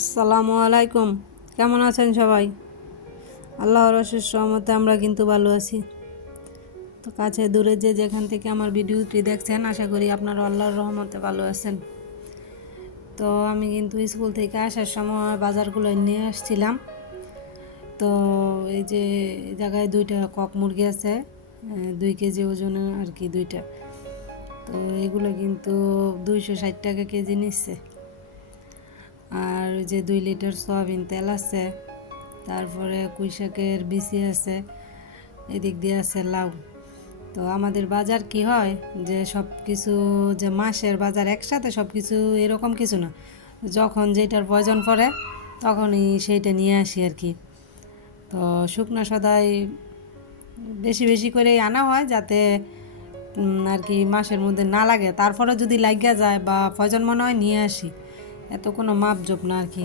আসসালামু আলাইকুম। কেমন আছেন সবাই? আল্লাহর অশেষ রহমতে আমরা কিন্তু ভালো আছি। তো কাছে দূরে যে যেখান থেকে আমার ভিডিওটি দেখছেন, আশা করি আপনারা আল্লাহর রহমতে ভালো আছেন। তো আমি কিন্তু স্কুল থেকে আসার সময় বাজারগুলো নিয়ে আসছিলাম। তো এই যে জায়গায় দুইটা কক মুরগি আছে, 2 কেজি ওজনের আর কি দুইটা। তো এগুলো কিন্তু 260 টাকা কেজি নিচ্ছে। আর যে 2 লিটার সয়াবিন তেল আছে, তারপরে পুঁই শাকের বিচি আছে, এদিক দিয়ে আছে লাউ। তো আমাদের বাজার কি হয় যে সব কিছু, যে মাসের বাজার একসাথে সব কিছু এরকম কিছু না, যখন যেটার প্রয়োজন পড়ে তখনই সেইটা নিয়ে আসি আর কি। তো শুকনা সদাই বেশি বেশি করে আনা হয় যাতে আর কি মাসের মধ্যে না লাগে, তারপরে যদি লাগিয়া যায় বা প্রয়োজন মনে হয় নিয়ে আসি। এত কোনো মাপজোপ না আর কি,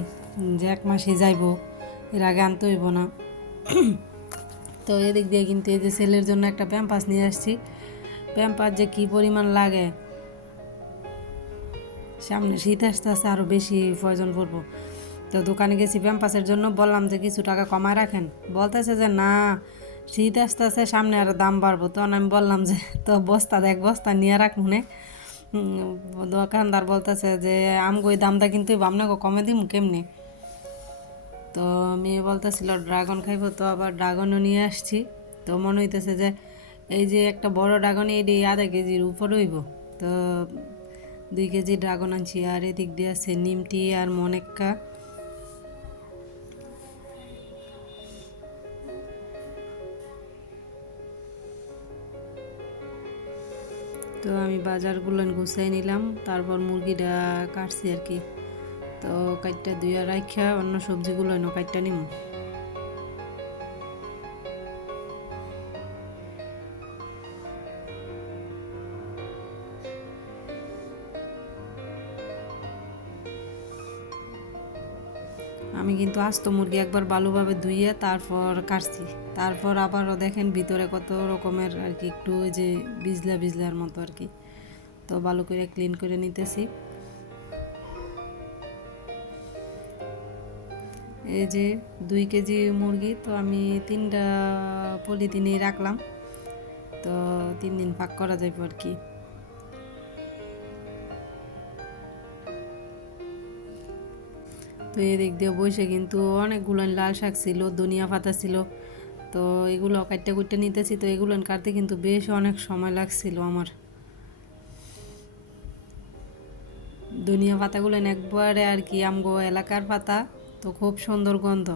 যে 1 মাসে যাইব, এর আগে আনতে হইব না। তো এদিক দিয়ে কিন্তু এই যে ছেলের জন্য একটা প্যাম্পাস নিয়ে আসছি। প্যাম্পাস যে কী পরিমাণ লাগে, সামনে শীত আসতে আসতে আরও বেশি প্রয়োজন পড়বো। তো দোকানে গেছি প্যাম্পাসের জন্য, বললাম যে কিছু টাকা কমায় রাখেন, বলতেছে যে না, শীত আসতে আসতে সামনে আরও দাম বাড়বো। তখন আমি বললাম যে তো এক বস্তা নিয়ে রাখ মনে। দোকানদার বলতেছে যে আমগো ওই দামটা কিন্তু আপনাকে কমে দিম কেমনি। তো মেয়ে বলতেছিল ড্রাগন খাইবো, তো আবার ড্রাগনও নিয়ে আসছি। তো মনে হইতেছে যে এই যে একটা বড় ড্রাগন, এটি 1/2 কেজির উপরে হইব। তো 2 কেজি ড্রাগন আনছি। আর এদিক দিয়ে আছে নিমটি আর মনেক্কা। তো আমি বাজারগুলো গুছাই নিলাম, তারপর মুরগিটা কাটছি আর কি। তো কাইটটা ধুইয়া রাখা অন্য সবজিগুলো কাইটটা নিম। আমি কিন্তু আস্ত মুরগি একবার ভালোভাবে ধুইয়ে তারপর কাটছি। তারপর আবারও দেখেন ভিতরে কত রকমের আর কি, একটু ওই যে বিজলা বিজলার মতো আর কি। তো ভালো করে ক্লিন করে নিতেছি। এই যে 2 কেজি মুরগি, তো আমি 3টা পলিথিনে রাখলাম। তো 3 দিন পাক করা যাবে আর কি। তো এদিক দিয়ে বসে কিন্তু অনেকগুলো লাল শাক ছিল, ধনিয়া পাতা ছিল। তো এগুলো কাটতে কুটতে নিতেছি। তো এগুলো কাটতে কিন্তু বেশ অনেক সময় লাগছিল আমার। ধনিয়া পাতাগুলো একবারে আর কি আমগো এলাকার পাতা, তো খুব সুন্দর গন্ধ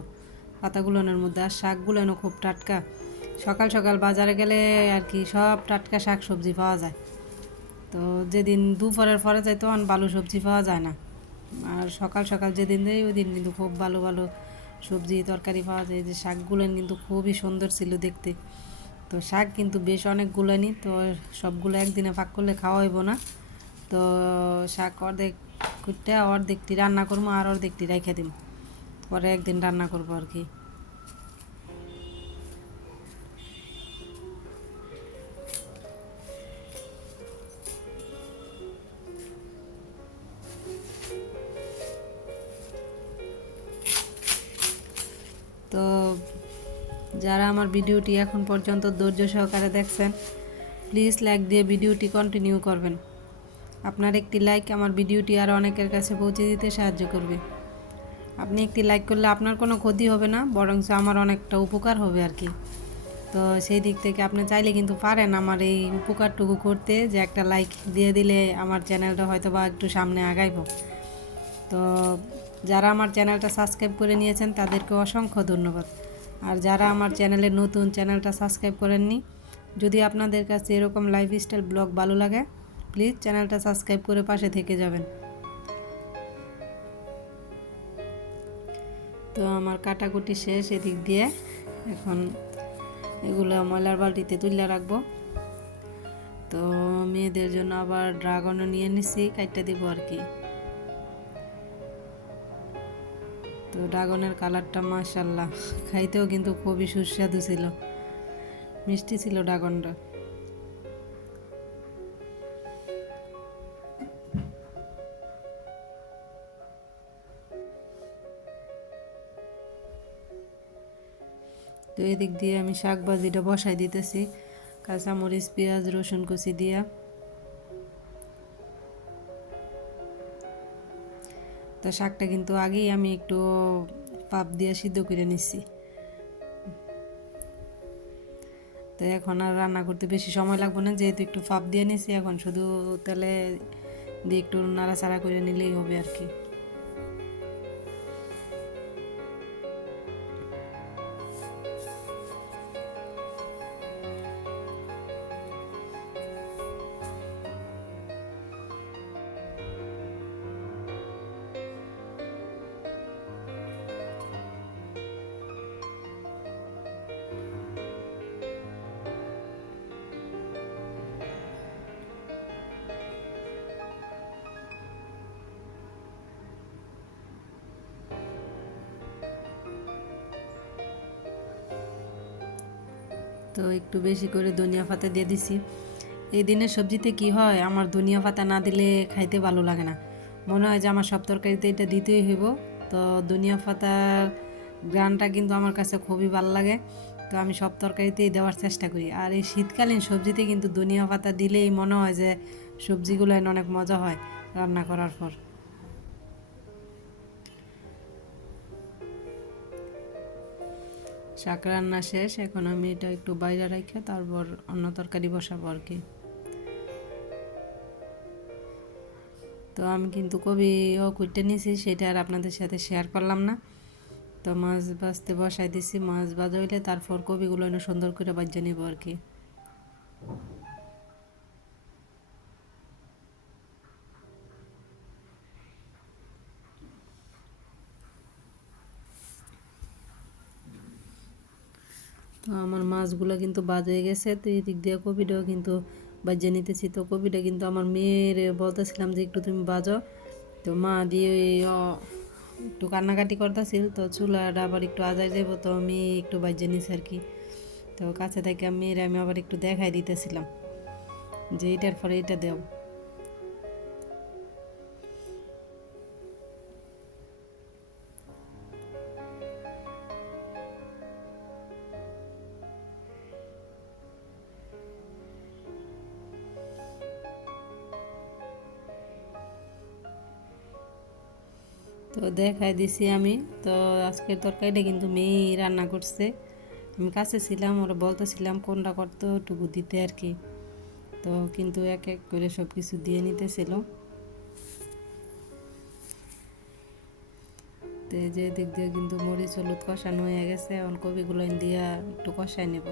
পাতাগুলোর মধ্যে। আর শাকগুলো খুব টাটকা। সকাল সকাল বাজারে গেলে আর কি সব টাটকা শাক সবজি পাওয়া যায়। তো যেদিন দুপুরের পরে যাই তখন ভালো সবজি পাওয়া যায় না। আর সকাল সকাল যেদিন যাই ওই দিন কিন্তু খুব ভালো ভালো সবজি তরকারি পাওয়া যায়। যে শাকগুলো কিন্তু খুবই সুন্দর ছিল দেখতে। তো শাক কিন্তু বেশ অনেকগুলো নি, তো সবগুলো একদিনে পাক করলে খাওয়া হইব না। তো শাক অর্ধেক কুটটা অর্ধেকটি রান্না করবো আর অর্ধেকটি রেখে দিব, পরে একদিন রান্না করবো আর কি। তো যারা আমার ভিডিওটি এখন পর্যন্ত ধৈর্য সহকারে দেখছেন, প্লিজ লাইক দিয়ে ভিডিওটি কন্টিনিউ করবেন। আপনার একটি লাইক আমার ভিডিওটি আরও অনেকের কাছে পৌঁছে দিতে সাহায্য করবে। আপনি একটি লাইক করলে আপনার কোনো ক্ষতি হবে না, বরং আমার অনেকটা উপকার হবে আর কি। তো সেই দিক থেকে আপনি চাইলে কিন্তু পারেন আমার এই উপকারটুকু করতে, যে একটা লাইক দিয়ে দিলে আমার চ্যানেলটা হয়তো বা একটু সামনে আগাইব। তো যারা আমার চ্যানেলটা সাবস্ক্রাইব করে নিয়েছেন তাদেরকে অসংখ্য ধন্যবাদ। আর যারা আমার চ্যানেলে নতুন, চ্যানেলটা সাবস্ক্রাইব করেননি, যদি আপনাদের কাছে এরকম লাইফস্টাইল ব্লগ ভালো লাগে, প্লিজ চ্যানেলটা সাবস্ক্রাইব করে পাশে থেকে যাবেন। তো আমার কাটাকুটি শেষ এদিক দিয়ে। এখন এগুলো ময়লার বালতিতে তুলে রাখবো। তো মেয়েদের জন্য আবার ড্রাগনও নিয়ে নিছি, কাটতে দিব আর কি। তো ড্রাগনের কালারটা মাশাআল্লাহ, খাইতেও কিন্তু খুবই সুস্বাদু ছিল, মিষ্টি ছিল ড্রাগনটা। এদিক দিয়ে আমি শাক ভাজিটা বসাই দিতেছি কাঁচামরিচ পেঁয়াজ রসুন কুচি দিয়া। তো শাকটা কিন্তু আগেই আমি একটু পাপ দিয়ে সিদ্ধ করে নিচ্ছি। তো এখন আর রান্না করতে বেশি সময় লাগবে না, যেহেতু একটু পাপ দিয়ে নিছি। এখন শুধু তেলে দিয়ে একটু নাড়াচাড়া করে নিলেই হবে আর কি। তো একটু বেশি করে ধনিয়া পাতা দিয়ে দিছি। এই দিনের সবজিতে কি হয়, আমার ধনিয়া পাতা না দিলে খাইতে ভালো লাগে না, মনে হয় যে আমার সব তরকারিতে এটা দিতেই হইব। তো ধনিয়া পাতার গ্রানটা কিন্তু আমার কাছে খুবই ভালো লাগে, তো আমি সব তরকারিতেই দেওয়ার চেষ্টা করি। আর এই শীতকালীন সবজিতে কিন্তু ধনিয়া পাতা দিলেই মনে হয় যে সবজিগুলো অনেক মজা হয় রান্না করার পর। শাক রান্না শেষ, এখন আমি এটা একটু বাইরে রেখে তারপর অন্য তরকারি বসাবো আর কি। তো আমি কিন্তু কবিও কুইটে নিয়েছি, সেটা আর আপনাদের সাথে শেয়ার করলাম না। তো মাছ ভাজতে বসাই দিছি, মাছ ভাজা হইলে তারপর কবিগুলো সুন্দর করে ভাজা নিব আর কি। তো আমার মাছগুলো কিন্তু ভাজা হয়ে গেছে। তো এই দিক দিয়ে কপিটাও কিন্তু ভাজা নিতেছি। তো কপিটা কিন্তু আমার মেয়ের বলতেছিলাম যে একটু তুমি ভাজো, তো মা দিয়ে একটু কান্নাকাটি করতেছিল। তো চুলাটা আবার একটু আজায় যাবো, তো আমি একটু ভাজা নিছি আর কি। তো কাছে থেকে মেয়ের আমি আবার একটু দেখাই দিতেছিলাম যে এটার পরে এটা দেও। তো দেখাই দিছি আমি। তো আজকের তরকারিটা কিন্তু মেয়ে রান্না করছে, আমি কাছে ছিলাম, ওরা বলতেছিলাম কোনটা করতে ওটুকু দিতে আর কি। তো কিন্তু এক এক করে সব কিছু দিয়ে নিতেছিল। তো এই যে দিক দিয়ে কিন্তু মরিচ হলুদ কষানো হয়ে গেছে, এখন কপিগুলো দিয়া একটু কষাই নেব।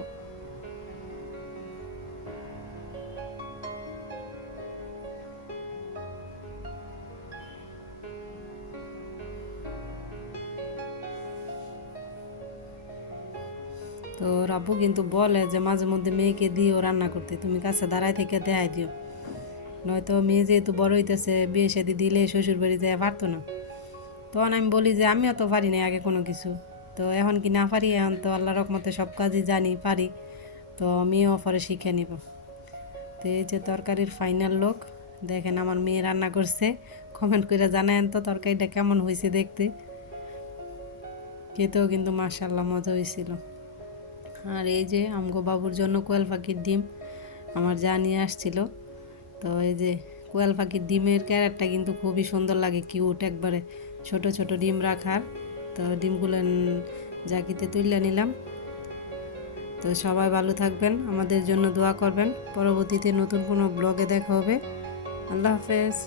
তো রাব্বু কিন্তু বলে যে মাঝে মধ্যে মেয়েকে দিও রান্না করতে, তুমি কাছে দাঁড়ায় থেকে দেখাই দিও, নয়তো মেয়ে যেহেতু বড় হইতেছে, বিয়ে শাদি দিলে শ্বশুর বাড়ি যায় পারতো না। তখন আমি বলি যে আমিও তো পারি না আগে কোনো কিছু, তো এখন কি না পারি, এখন তো আল্লাহ রহমতে সব কাজই জানি পারি, তো আমিও পরে শিখে নিব। তো এই যে তরকারির ফাইনাল লোক দেখেন, আমার মেয়ে রান্না করছে। কমেন্ট করে জানায়েন তো তরকারিটা কেমন হয়েছে দেখতে। খেতেও কিন্তু মাশাআল্লাহ মজা হয়েছিল। আর এই যে আমগো বাবুর জন্য কোয়েল পাখির ডিম আমার যা নিয়ে আসছিল। তো এই যে কোয়েল পাখির ডিমের ক্যারেটটা কিন্তু খুবই সুন্দর লাগে, কিউট একবারে, ছোট ছোট ডিম রাখার। তো ডিমগুলো জাকিতে তুলে নিলাম। তো সবাই ভালো থাকবেন, আমাদের জন্য দোয়া করবেন। পরবর্তীতে নতুন কোনো ব্লগে দেখা হবে। আল্লাহ হাফেজ।